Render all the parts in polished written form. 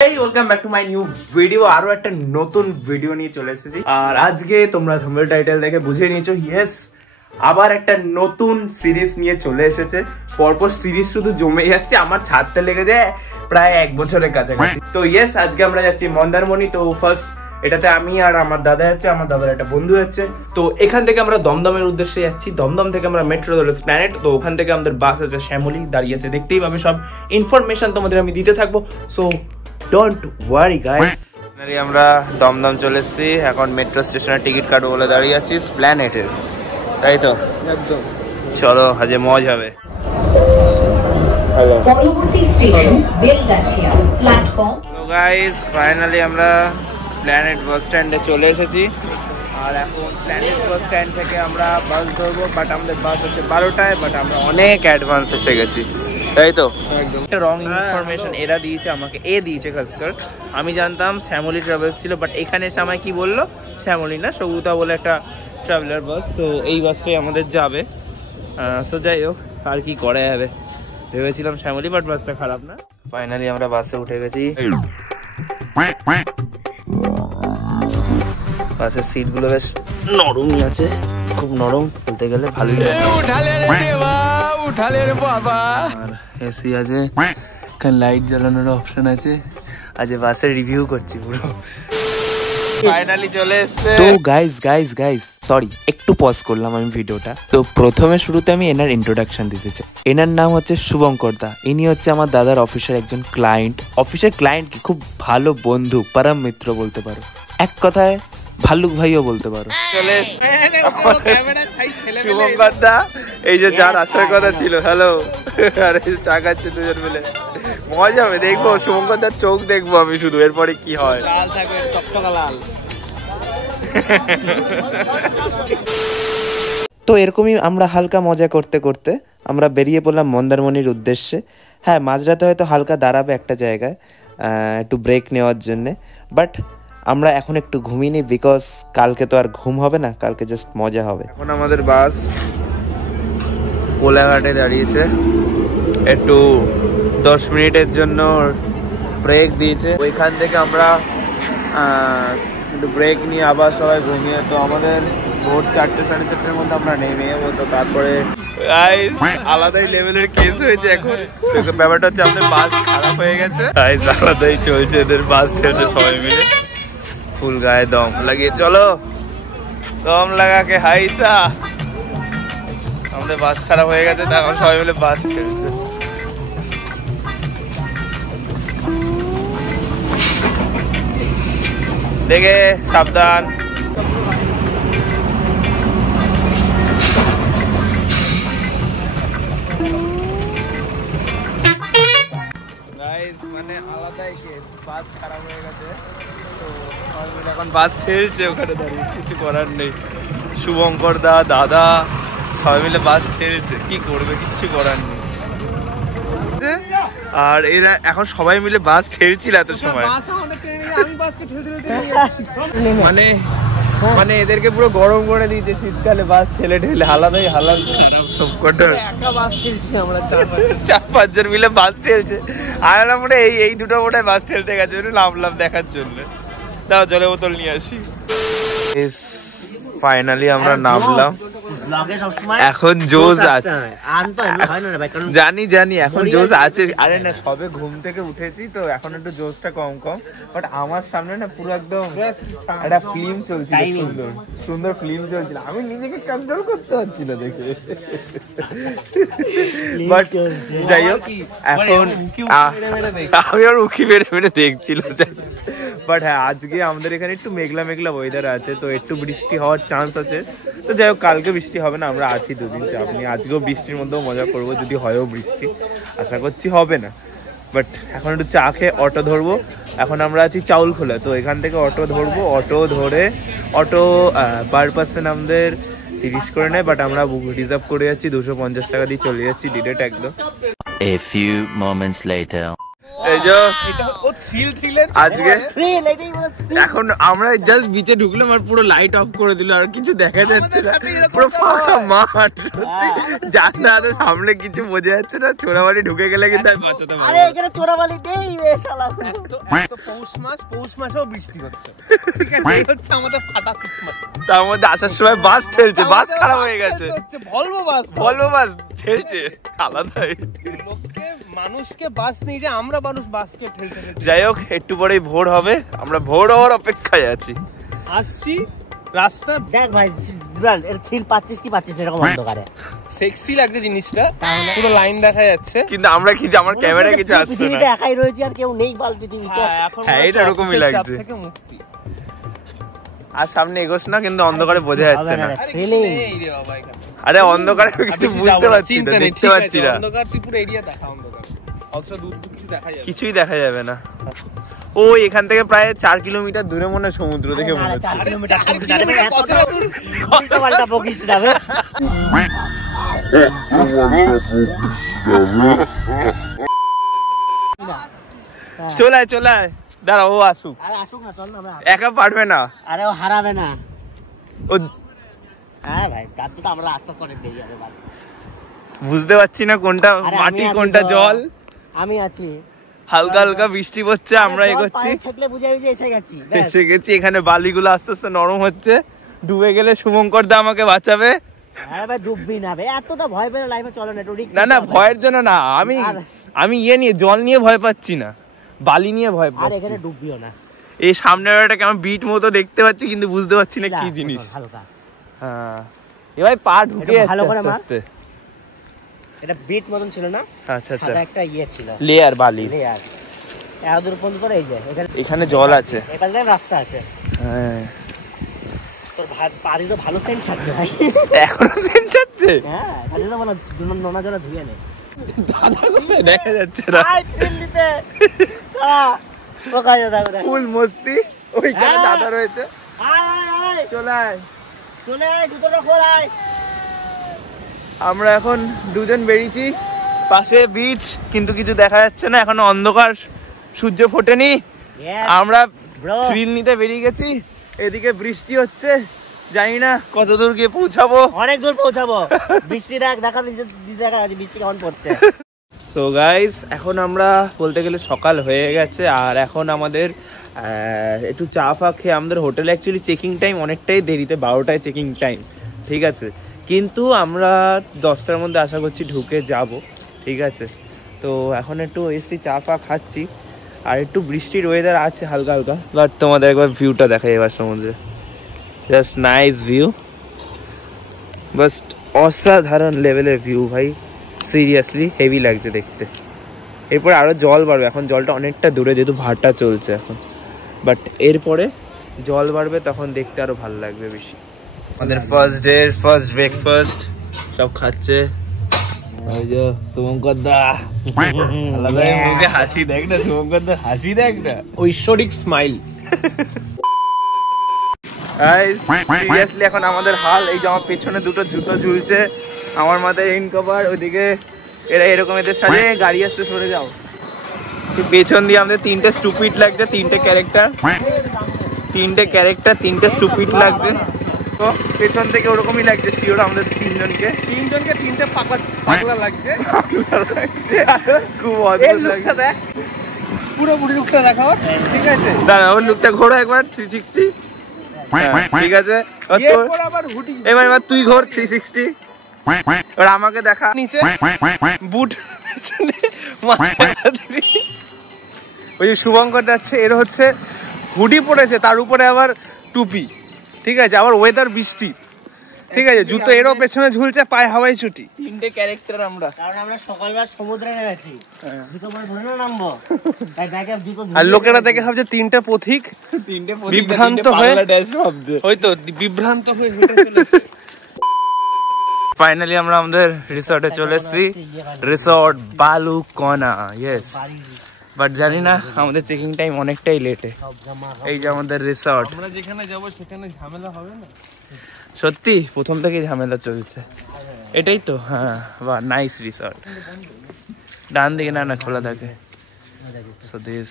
Welcome back to my new video. আরো একটা নতুন ভিডিও নিয়ে চলে এসেছি। আর আজকে তোমরা থাম্বনেল টাইটেল দেখে বুঝে নিয়েছো, ইয়েস আবার একটা নতুন সিরিজ নিয়ে চলে এসেছে। পরপর সিরিজ শুধু জমে যাচ্ছে, আমার ছাড়তে লেগে যায় প্রায় 1 বছরের কাছাকাছি। তো ইয়েস আজকে আমরা যাচ্ছি মন্দারমণি। তো ফার্স্ট এটাতে আমি আর আমার দাদা যাচ্ছে, আমার দাদার একটা বন্ধু যাচ্ছে। তো এখান থেকে আমরা দমদমের উদ্দেশ্যে যাচ্ছি। দমদম থেকে আমরা মেট্রো ধরবো প্ল্যানেট। তো ওখান থেকে আমাদের বাস আছে শ্যামলী দাঁড়িয়ে আছে, দেখতেই পাবে। সব ইনফরমেশন তোমাদের আমি দিতে থাকবো, সো ডোন্ট ওয়ারি গাইস। আমরা দমদম চলে এসেছি, এখন মেট্রো স্টেশনের টিকিট কাটবো বলে দাঁড়িয়ে আছি প্ল্যানেটের, তাই তো? একদম। চলো আজ মজ হবে। হ্যালো গাইস, ফাইনালি আমরা প্ল্যানেট বাস স্ট্যান্ডে চলে এসেছি। আর এখন প্ল্যানেট বাস স্ট্যান্ড থেকে আমরা বাস ধরবো, বাট আমাদের বাস হচ্ছে 12টায়, বাট আমরা অনেক অ্যাডভান্স এসে গেছি, তাই তো? একদম একটা রং ইনফরমেশন এরা দিয়েছে আমাকে, দিয়েছে খাসকর। আমি জানতাম শ্যামলী ট্রাভেলস ছিল, বাট এখানে এসে আমায় কি বললো, শ্যামলী না সৌগতা বলে একটা ট্রাভেলার বাস। তো এই বাসটাই আমাদের যাবে। সো যাই হোক, আর কি করা যাবে, ভেবেছিলাম শ্যামলী, বাট বাসটা খারাপ না। ফাইনালি আমরা বাসে উঠে গেছি। বাসের সিট গুলো বেশ নরমই আছে, খুব নরম, বলতে গেলে ভালোই। আর এসি আছে, এখানে লাইট জ্বালানোর অপশন আছে। আজ বাসের রিভিউ করছি পুরো। ফাইনালি চলে এসেছে। তো গাইস সরি, একটু পজ করলাম আমি ভিডিওটা। তো প্রথমে শুরুতে আমি এনার ইন্ট্রোডাকশন দিতে চাই। এনার নাম হচ্ছে শুভঙ্কর দা। ইনি হচ্ছে আমার দাদার অফিসের একজন ক্লায়েন্ট। অফিসের ক্লায়েন্ট কি, খুব ভালো বন্ধু, পরম মিত্র বলতে পারো, এক কথায় ভাল্লুক ভাইও বলতে পারো। চলে শুভঙ্কর দা, এই যে যার আসার কথা ছিল। হ্যালো, আরে চা খাচ্ছে দুজন মিলে, মজা হবে। দেখবো শুভঙ্কর দার চোখ দেখবো আমি শুধু, এরপরে কি হয়। লাল থাকবে, টকটকা লাল। তো এরকমই আমরা হালকা মজা করতে করতে আমরা বেরিয়ে পড়লাম মন্দারমণির উদ্দেশ্যে। হ্যাঁ, মাঝরাতে হয়তো হালকা দাঁড়াবে একটা জায়গায় একটু ব্রেক নেওয়ার জন্যে, বাট আমরা এখন একটু ঘুমিয়ে নিই, বিকজ কালকে তো আর ঘুম হবে না, কালকে জাস্ট মজা হবে। এখন আমাদের বাস কোলাঘাটে দাঁড়িয়েছে, একটু 10 মিনিটের জন্য ব্রেক দিয়েছে। ওইখান থেকে আমরা একটু ব্রেক নিয়ে আবার সবাই ঘুমিয়ে, তো আমাদের ভোর 4টে 4:30-এর মধ্যে আমরা নেমে যাবো। তো তারপরে আলাদাই লেভেলের কেস হয়েছে এখন। ব্যাপারটা হচ্ছে আমাদের বাস খারাপ হয়ে গেছে, আলাদাই চলছে এদের বাস ঠেলছে সবাই মিলে, ফুল গায়ে দম লাগিয়ে। চলো দম লাগাকে হাইসা, আমাদের বাস খারাপ হয়ে গেছে, এখন সবাই মিলে বাস ঠেলছে। দেখে সাবধান। মানে আলাদাই কেস, বাস খারাপ হয়ে গেছে, তো সবাই মিলে এখন বাস ঠেলছে ওখানে দাঁড়িয়ে, কিছু করার নেই। শুভঙ্কর দা, দাদা সবাই মিলে বাস ঠেলছে, কি করবে, কিচ্ছু করার নেই। আর এরা এখন সবাই মিলে বাস ঠেলছিল এত সময়, মানে এদেরকে পুরো গরম করে দিয়েছে শীতকালে বাস ঠেলে ঠেলে, আলাদাই হালাত খারাপ সবকটা। একা বাস ঠেলছি আমরা, 4-5 জন মিলে বাস ঠেলছে। আর আমরা এই দুটো বোটায় বাস ঠেলতে গেছে নামলাম দেখার জন্য। দাও জলের বোতল নিয়ে আসি। ফাইনালি আমরা নামলাম, এখন জোশ আছে, জানি এখন জোশ আছে। আরে না, সবে ঘুম থেকে উঠেছি তো এখন একটু জোশটা কম, বাট আমার সামনে না পুরো একদম একটা ফিল্ম চলছিল, সুন্দর ফিল্ম চলছিল, আমি নিজেকে কন্ট্রোল করতে পারছি না দেখে। বাট যাই হোক, এখন আমি আর উকি মেরে মেরে দেখছিলাম। বাট হ্যাঁ, আজকে আমাদের এখানে একটু মেঘলা মেঘলা ওয়েদার আছে, তো একটু বৃষ্টি হওয়ার চান্স আছে। তো যাই হোক, কালকে বৃষ্টি হবে না, আমরা আছি 2 দিন চাপ নিয়ে। আজকেও বৃষ্টির মধ্যেও মজা করবো, যদি হয়ও বৃষ্টি, আশা করছি হবে না। বাট এখন একটু চা খেয়ে অটো ধরবো। এখন আমরা আছি চাউলখোলা, তো এখান থেকে অটো ধরবো। অটো ধরে পার পার্সন আমাদের 30 করে নেয়, বাট আমরা রিজার্ভ করে যাচ্ছি 250 টাকা দিয়ে চলে যাচ্ছি ডিরেক্ট একদম। A few moments later. এই যে এটা ও থ্রিলের আজকে এখন আমরা জাস্ট বিচে ঢুকলাম আর পুরো লাইট অফ করে দিল, আর কিছু দেখা যাচ্ছে না, পুরো ফাঁকা মাঠ। জানলার সামনে কিছু বোঝা যাচ্ছে না, চোরাবাড়ি ঢুকে গেলে কিন্তু আর বাঁচাতে পারবো না। আরে এখানে চোরাবালি নেই রে শালা। তো পৌষ মাসেও বৃষ্টি হচ্ছে, ঠিক আছে? এই হচ্ছে আমাদের ফাটা কিসমত। তার মধ্যে আসার সময় বাস ঠেলছে, বাস খারাপ হয়ে গেছে, ভলভো বাস ঠেলছে আলাদাই। লোককে মানুষকে বাস নিয়ে যায়, আমরা মানুষ বাসকে ঠেলতে ঠেলতে। যাই হোক, একটু পরেই ভোর হবে, আমরা ভোর হওয়ার অপেক্ষায় আছি। আসছি রাস্তা দেখ ভাই দুলাল, এর ফিল পাচ্ছিস কি পাচ্ছিস এরকম অন্ধকারে? সেক্সি লাগছে জিনিসটা, পুরো লাইন দেখা যাচ্ছে। কিন্তু আমরা কি, আমার ক্যামেরা কিছু আসছে না, পৃথিবীতে একাই রয়েছি আর কেউ নেই বাল পৃথিবীতে। হ্যাঁ, এটা এরকমই লাগছে। আর সামনে এগোস না, কিন্তু অন্ধকারে বোঝা যাচ্ছে না। আরে অন্ধকারে কিছু বুঝতে পারছি না, দেখতে পাচ্ছি না, অন্ধকার পুরো এরিয়া দেখা, অন্ধকার অতটা দূর কিছু দেখা যাবে, কিছুই দেখা যাবে না। ওই এখান থেকে প্রায় 4 কিলোমিটার দূরে মনে হয় সমুদ্র, দেখে মনে হচ্ছে। 4 কিলোমিটার এতটা দূর উল্টো পাল্টা বকিস না বে। চলে আয়, দাঁড়া ও আসুক। আরে আসুক না, চল না আমরা। একা পারবে না, আরে ও হারাবে না। ও হ্যাঁ ভাই, তার তো আমরা আস্তে আস্তে অনেক দেরি হবে ভাই। বুঝতে পারছি না কোনটা মাটি কোনটা জল। আমি আছি, হালকা হালকা বৃষ্টি পড়ছে, আমরা এগোচ্ছি, থাকলে বুঝাই যে এসে গেছি। এসে গেছি। এখানে বালিগুলো আস্তে আস্তে নরম হচ্ছে, ডুবে গেলে শুভঙ্কর দা আমাকে বাঁচাবে। হ্যাঁ ভাই, ডুববি না ভাই, এতটা ভয় পেলে লাইফে চলে না। না ভয়ের জন্য না, আমি ইয়ে নিয়ে, জল নিয়ে ভয় পাচ্ছি না, বালি নিয়ে ভয় আর পাচ্ছি। এখানে ডুববিও না। এই সামনের একটা কেমন বিট মতো দেখতে পাচ্ছি, কিন্তু বুঝতে পারছি না কি জিনিস। হালকা, হ্যাঁ এবার পা ঢুকে ভালো করে আস্তে মার। আস্তে। এটা বিট মতন ছিল না, আচ্ছা আচ্ছা, সাদা একটা ইয়ে ছিল, লেয়ার বালি। লেয়ার এত দূর পর্যন্ত করে। এই যে এখানে জল আছে, এখানে দেখ রাস্তা আছে। হ্যাঁ তোর পাড়ি তো ভালো সেন্ট ছাড়ছে ভাই। এখনো সেন্ট হচ্ছে। হ্যাঁ, খালি তো বলো নোনা জলে ধুয়ে নে। দেখা যাচ্ছে না, আয় ফিল দিতে। ও কাজ দেখো দেখ, ফুল মস্তি। ওইখানে হ্যাঁ। দাদা রয়েছে, আয় চলে আয়। চলে আয়, জুতোটা খোল আয়। আমরা এখন দুজন বেরিয়েছি, পাশে বিচ, কিন্তু কিছু দেখা যাচ্ছে না, এখনো অন্ধকার, সূর্য ফোটেনি। আমরা থ্রিল নিতে বেরিয়ে গেছি, এদিকে বৃষ্টি হচ্ছে, জানি না কত দূর গিয়ে পৌঁছাবো। অনেক দূর পৌঁছাবো। বৃষ্টি দেখা বৃষ্টি কেমন পড়ছে। সো গাইস, এখন আমরা বলতে গেলে সকাল হয়ে গেছে, আর এখন আমাদের একটু চা ফা খেয়ে, আমাদের হোটেলে অ্যাকচুয়ালি চেকিং টাইম অনেকটাই দেরিতে, 12টায় চেকিং টাইম, ঠিক আছে, কিন্তু আমরা 10টার মধ্যে আশা করছি ঢুকে যাব, ঠিক আছে। তো এখন একটু এসি চা ফা খাচ্ছি, আর একটু বৃষ্টির ওয়েদার আছে হালকা হালকা, বাট তোমাদের একবার ভিউটা দেখাই এবার সমুদ্রে, জাস্ট নাইস ভিউ, জাস্ট অসাধারণ লেভেলের ভিউ ভাই, সিরিয়াসলি হেভি লাগছে দেখতে। এরপরে আরও জল বাড়বে, এখন জলটা অনেকটা দূরে, যেহেতু ভাটা চলছে এখন, বাট এরপরে জল বাড়বে, তখন দেখতে আরও ভালো লাগবে বেশি। আমাদের ফার্স্ট ডে ফার্স্ট ব্রেকফাস্ট সব খাচ্ছে, ওই যে শুভঙ্কর দা, আলাদা মুখে হাসি দেখ না, শুভঙ্কর দা হাসি দেখ না, ঐশ্বরিক স্মাইল। সিরিয়াসলি এখন আমাদের হাল, এই যে আমার পেছনে দুটো জুতো ঝুলছে, আমার মাথায় রেইন কভার, ওইদিকে এরা এরকম, এদের সাথে গাড়ি আসতে সরে যাও। পেছন দিয়ে আমাদের 3টে স্টুপিড লাগছে, 3টে ক্যারেক্টার 3টে স্টুপিড লাগছে, তো পেছন থেকে ওরকমই লাগছে শিওর আমাদের তিনজনকে 3টে পাগলা লাগছে। খুব অদ্ভুত লাগছে, পুরো বুড়ি লুকটা দেখাও, ঠিক আছে? দাঁড়া, ওর লুকটা ঘোরো একবার 360, ঠিক আছে। এবার তুই ঘোর 360, এবার আমাকে দেখা, নিচে বুট, ওই যে শুভঙ্কর যাচ্ছে, এর হচ্ছে হুডি পরেছে, তার উপরে আবার টুপি, ঠিক আছে, আবার ওয়েদার বৃষ্টি, ঠিক আছে, জুতো এরও পেছনে ঝুলছে, পায়ে হাওয়াই ছুটি, 3টে ক্যারেক্টার আমরা, কারণ আমরা সকালবেলা সমুদ্রে নেমেছি, জুতো পরে ধরে না নামবো, তাই ব্যাগে জুতো, আর লোকেরা দেখে ভাবছে 3টে পথিক, বিভ্রান্ত হয়ে, হয়তো বিভ্রান্ত হয়ে হেঁটে চলেছে। ফাইনালি আমরা আমাদের রিসর্টে চলে এসেছি, রিসর্ট বালুকনা, ইয়েস, বাট জানি না আমাদের চেকিং টাইম অনেকটাই লেটে। এই যে আমাদের রিসর্ট, আমরা যেখানে যাব সেখানে ঝামেলা হবে না, সত্যি প্রথম থেকেই ঝামেলা চলছে, এটাই তো, হ্যাঁ, বাহ নাইস রিসর্ট, ডান দিকে না খোলা থাকে, So this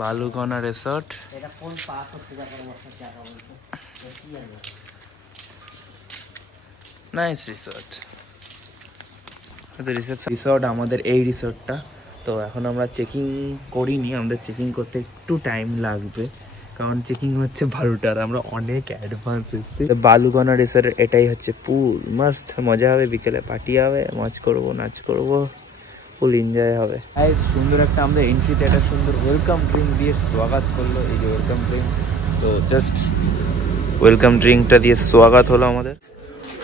Balukona resort. এটা কোন পার্ক হচ্ছে ব্যাপারে একটা জায়গা বলছে কি জানি নাইস রিসর্ট। রিসর্ট আমাদের এই রিসর্টটা। তো এখন আমরা চেকিং করিনি, আমাদের চেকিং করতে একটু টাইম লাগবে, কারণ চেকিং হচ্ছে 12টার, আমরা অনেক অ্যাডভান্স এসেছি। বালুকনা রিসর্টের এটাই হচ্ছে পুল, মাস্ত মজা হবে, বিকেলে পার্টি হবে, মজ করবো, নাচ করবো, ফুল এনজয় হবে। সুন্দর একটা আমাদের এন্ট্রিতে একটা সুন্দর ওয়েলকাম ড্রিঙ্ক দিয়ে স্বাগত করলো, এই যে ওয়েলকাম ড্রিঙ্ক। তো জাস্ট ওয়েলকাম ড্রিঙ্কটা দিয়ে স্বাগত হলো আমাদের।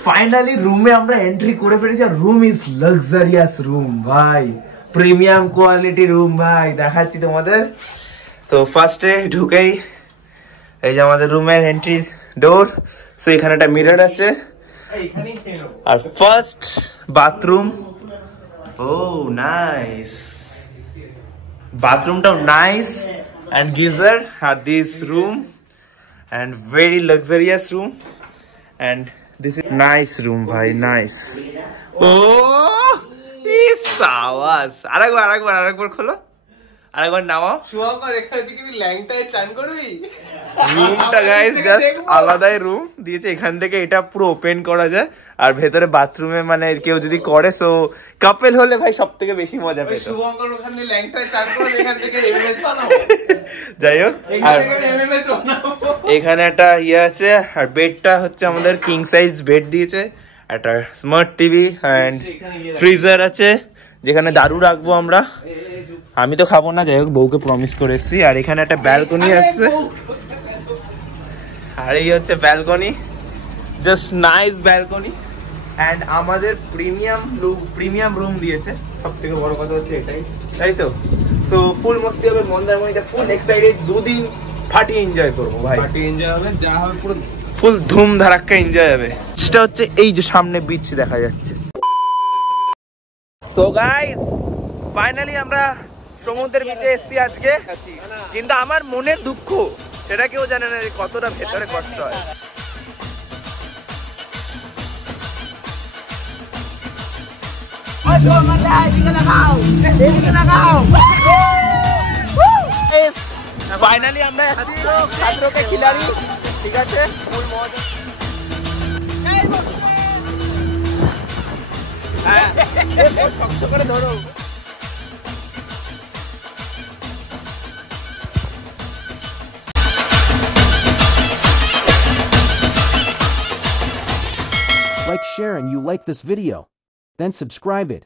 ফাইনালি রুমে আমরা এন্ট্রি করে ফেলেছি, আর রুম ইজ লাক্সারিয়াস রুম ভাই, প্রিমিয়াম কোয়ালিটি রুম ভাই, দেখাচ্ছি তোমাদের। তো ফার্স্টে ঢুকেই এই যে আমাদের রুমের এন্ট্রি ডোর। সো এখানে একটা মিরর আছে, আর ফার্স্ট বাথরুম। ও নাইস, বাথরুমটাও নাইস অ্যান্ড গিজার, আর this room and very luxurious room, and this is nice room bhai, nice. Oh সাবাস, আরেকবার খোলো, আরেকবার নামাও। শুভঙ্কর এখানে তুই কি ল্যাংটায় চান করবি? রুমটা গাইস জাস্ট আলাদাই রুম দিয়েছে, এখান থেকে এটা পুরো ওপেন করা যায়, আর ভেতরে বাথরুমে মানে কেউ যদি করে, সো কাপল হলে ভাই সব থেকে বেশি মজা পেত। শুভঙ্কর ওখানে ল্যাংটায় চান করে এখান থেকে এমএমএস বানাবো। যাই হোক, আর এমএমএস বানাবো। এখানে একটা ইয়ে আছে, আর বেডটা হচ্ছে আমাদের কিং সাইজ বেড দিয়েছে, একটা স্মার্ট টিভি অ্যান্ড ফ্রিজার আছে যেখানে দারু রাখবো আমরা। আমি তো খাবো না, যাই হোক বউকে প্রমিস করে এসেছি। আর এখানে একটা ব্যালকনি আসছে, আর এই হচ্ছে balcony, just nice balcony. And আমাদের প্রিমিয়াম রুম দিয়েছে, সব থেকে বড় কথা হচ্ছে এটাই, তাই তো? সো ফুল মস্তি হবে, মন্দারমণিতে ফুল এক্সাইটেড, 2 দিন ফাটিয়ে এনজয় করবো ভাই, পার্টি এনজয় হবে, যা হবে পুরো ফুল ধুম ধারাক্কা এনজয় হবে। সেটা হচ্ছে এই যে সামনে বিচ দেখা যাচ্ছে। সো গাইস ফাইনালি আমরা সমুদ্রের বিচে এসেছি আজকে, কিন্তু আমার মনের দুঃখ সেটা কেউ জানে না যে কতটা ভেতরে কষ্ট হয়। ফাইনালি আমরা আছি খাতরোকে খিলাড়ি, ঠিক আছে, ফুল মজা। হ্যাঁ শক্ত করে ধরো। Like, share, and you like this video. Then subscribe it.